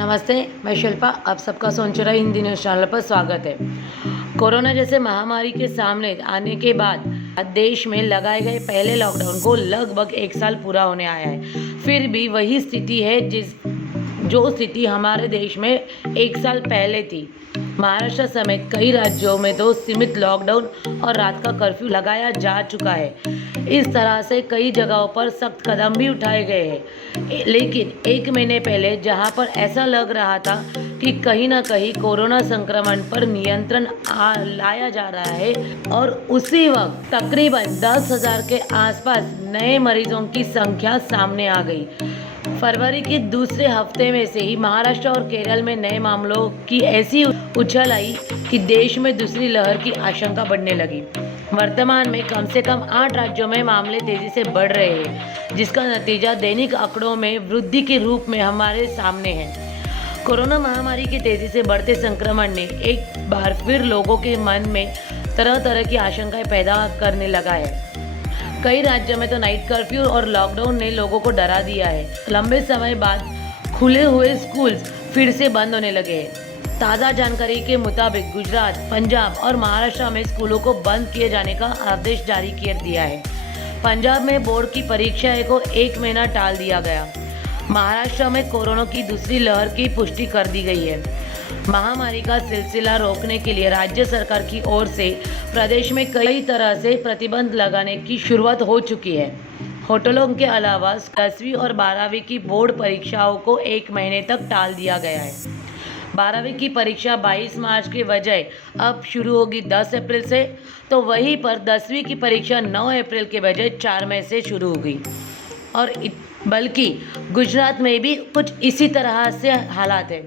नमस्ते, मैं शिल्पा। आप सबका सोनचुरा हिंदी न्यूज़ चैनल पर स्वागत है। कोरोना जैसे महामारी के सामने आने के बाद देश में लगाए गए पहले लॉकडाउन को लगभग 1 साल पूरा होने आया है। फिर भी वही स्थिति है जो स्थिति हमारे देश में 1 साल पहले थी। महाराष्ट्र समेत कई राज्यों में तो सीमित लॉकडाउन और रात का कर्फ्यू लगाया जा चुका है। इस तरह से कई जगहों पर सख्त कदम भी उठाए गए हैं। लेकिन 1 महीने पहले जहां पर ऐसा लग रहा था कि कहीं ना कहीं कोरोना संक्रमण पर नियंत्रण लाया जा रहा है और उसी वक्त तकरीबन 10,000 के आसपास नए मरीजों की संख्या सामने आ गई। फरवरी के दूसरे हफ्ते में से ही महाराष्ट्र और केरल में नए मामलों की ऐसी उछल आई कि देश में दूसरी लहर की आशंका बढ़ने लगी। वर्तमान में कम से कम 8 राज्यों में मामले तेजी से बढ़ रहे हैं, जिसका नतीजा दैनिक आंकड़ों में वृद्धि के रूप में हमारे सामने है। कोरोना महामारी के तेजी से बढ़ते संक्रमण ने एक बार फिर लोगों के मन में तरह तरह की आशंकाएं पैदा करने लगा है। कई राज्यों में तो नाइट कर्फ्यू और लॉकडाउन ने लोगों को डरा दिया है। लंबे समय बाद खुले हुए स्कूल फिर से बंद होने लगे हैं। ताज़ा जानकारी के मुताबिक गुजरात, पंजाब और महाराष्ट्र में स्कूलों को बंद किए जाने का आदेश जारी कर दिया है। पंजाब में बोर्ड की परीक्षाएं को 1 महीना टाल दिया गया। महाराष्ट्र में कोरोना की दूसरी लहर की पुष्टि कर दी गई है। महामारी का सिलसिला रोकने के लिए राज्य सरकार की ओर से प्रदेश में कई तरह से प्रतिबंध लगाने की शुरुआत हो चुकी है। होटलों के अलावा 10वीं और 12वीं की बोर्ड परीक्षाओं को 1 महीने तक टाल दिया गया है। 12वीं की परीक्षा 22 मार्च के बजाय अब शुरू होगी 10 अप्रैल से, तो वहीं पर 10वीं की परीक्षा 9 अप्रैल के बजाय 4 मई से शुरू होगी। और बल्कि गुजरात में भी कुछ इसी तरह से हालात है।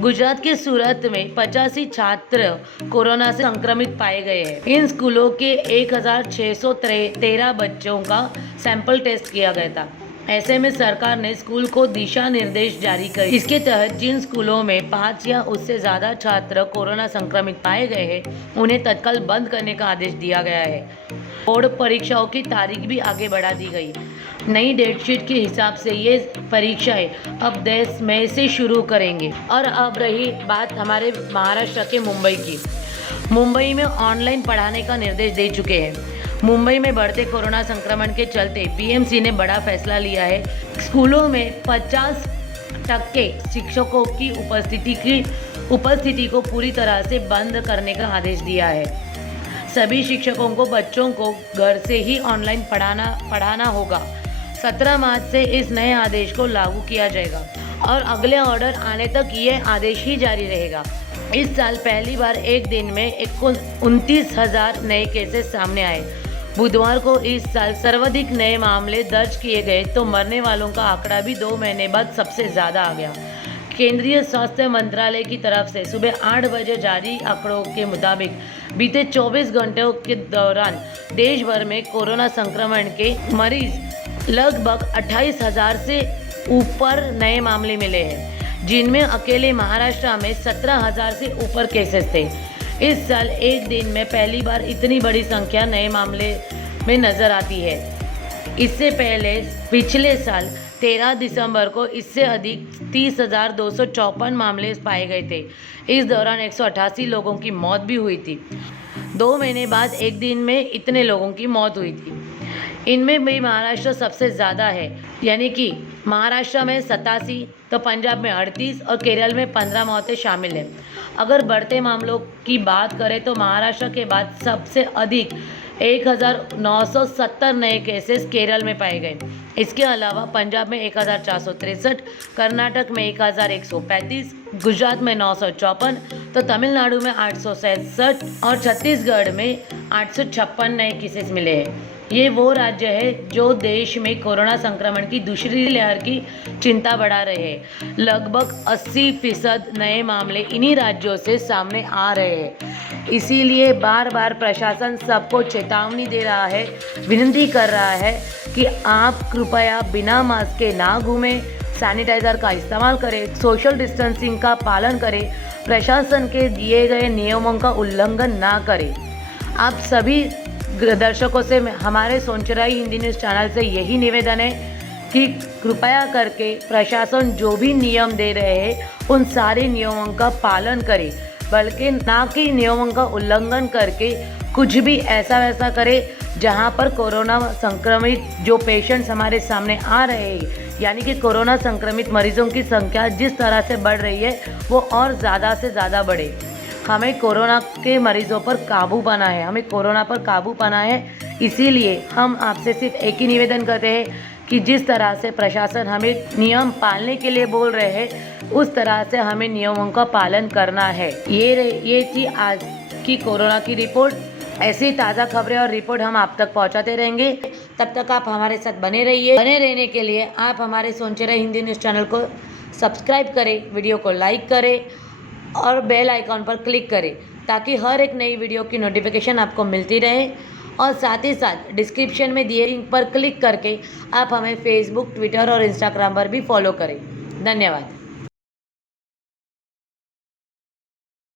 गुजरात के सूरत में 85 छात्र कोरोना से संक्रमित पाए गए हैं। इन स्कूलों के 1,613 बच्चों का सैंपल टेस्ट किया गया था। ऐसे में सरकार ने स्कूल को दिशा निर्देश जारी कर इसके तहत जिन स्कूलों में 5 या उससे ज़्यादा छात्र कोरोना संक्रमित पाए गए हैं, उन्हें तत्काल बंद करने का आदेश दिया गया है। बोर्ड परीक्षाओं की तारीख भी आगे बढ़ा दी गई। नई डेटशीट के हिसाब से ये परीक्षाएं अब 10 मई से शुरू करेंगे। और अब रही बात हमारे महाराष्ट्र के मुंबई की। मुंबई में ऑनलाइन पढ़ाने का निर्देश दे चुके हैं। मुंबई में बढ़ते कोरोना संक्रमण के चलते बीएमसी ने बड़ा फैसला लिया है। स्कूलों में 50% शिक्षकों की उपस्थिति को पूरी तरह से बंद करने का आदेश दिया है। सभी शिक्षकों को बच्चों को घर से ही ऑनलाइन पढ़ाना होगा। 17 मार्च से इस नए आदेश को लागू किया जाएगा और अगले ऑर्डर आने तक ये आदेश ही जारी रहेगा। इस साल पहली बार एक दिन में 29,000 नए केसेस सामने आए। बुधवार को इस साल सर्वाधिक नए मामले दर्ज किए गए, तो मरने वालों का आंकड़ा भी 2 महीने बाद सबसे ज़्यादा आ गया। केंद्रीय स्वास्थ्य मंत्रालय की तरफ से सुबह 8 बजे जारी आंकड़ों के मुताबिक बीते 24 घंटों के दौरान देश भर में कोरोना संक्रमण के मरीज लगभग 28,000 से ऊपर नए मामले मिले हैं, जिनमें अकेले महाराष्ट्र में 17,000 से ऊपर केसेस थे। इस साल एक दिन में पहली बार इतनी बड़ी संख्या नए मामले में नजर आती है। इससे पहले पिछले साल 13 दिसंबर को इससे अधिक 30,254 मामले पाए गए थे। इस दौरान 188 लोगों की मौत भी हुई थी। 2 महीने बाद एक दिन में इतने लोगों की मौत हुई थी। इनमें भी महाराष्ट्र सबसे ज़्यादा है, यानी कि महाराष्ट्र में 87, तो पंजाब में 38 और केरल में 15 मौतें शामिल हैं। अगर बढ़ते मामलों की बात करें तो महाराष्ट्र के बाद सबसे अधिक 1,970 नए केसेस केरल में पाए गए। इसके अलावा पंजाब में 1,463, कर्नाटक में 1,135, गुजरात में 954, तो तमिलनाडु में 867 और छत्तीसगढ़ में 856 नए केसेस मिले हैं। ये वो राज्य है जो देश में कोरोना संक्रमण की दूसरी लहर की चिंता बढ़ा रहे हैं। लगभग 80% नए मामले इन्हीं राज्यों से सामने आ रहे हैं। इसीलिए बार बार प्रशासन सबको चेतावनी दे रहा है, विनती कर रहा है कि आप कृपया बिना मास्क के ना घूमें, सैनिटाइज़र का इस्तेमाल करें, सोशल डिस्टेंसिंग का पालन करें, प्रशासन के दिए गए नियमों का उल्लंघन ना करें। आप सभी दर्शकों से हमारे सोनचुरा हिंदी न्यूज़ चैनल से यही निवेदन है कि कृपया करके प्रशासन जो भी नियम दे रहे हैं उन सारे नियमों का पालन करें, बल्कि ना कि नियमों का उल्लंघन करके कुछ भी ऐसा वैसा करे जहां पर कोरोना संक्रमित जो पेशेंट्स हमारे सामने आ रहे हैं, यानी कि कोरोना संक्रमित मरीजों की संख्या जिस तरह से बढ़ रही है वो और ज़्यादा से ज़्यादा बढ़े। हमें कोरोना के मरीजों पर काबू पाना है, हमें कोरोना पर काबू पाना है। इसीलिए हम आपसे सिर्फ एक ही निवेदन करते हैं कि जिस तरह से प्रशासन हमें नियम पालने के लिए बोल रहे हैं उस तरह से हमें नियमों का पालन करना है। ये थी आज की कोरोना की रिपोर्ट। ऐसी ताज़ा खबरें और रिपोर्ट हम आप तक पहुंचाते रहेंगे। तब तक आप हमारे साथ बने रहिए। बने रहने के लिए आप हमारे सोनचेरा हिंदी न्यूज़ चैनल को सब्सक्राइब करें, वीडियो को लाइक करें और बेल आइकॉन पर क्लिक करें ताकि हर एक नई वीडियो की नोटिफिकेशन आपको मिलती रहे। और साथ ही साथ डिस्क्रिप्शन में दिए लिंक पर क्लिक करके आप हमें फेसबुक, ट्विटर और इंस्टाग्राम पर भी फॉलो करें। धन्यवाद।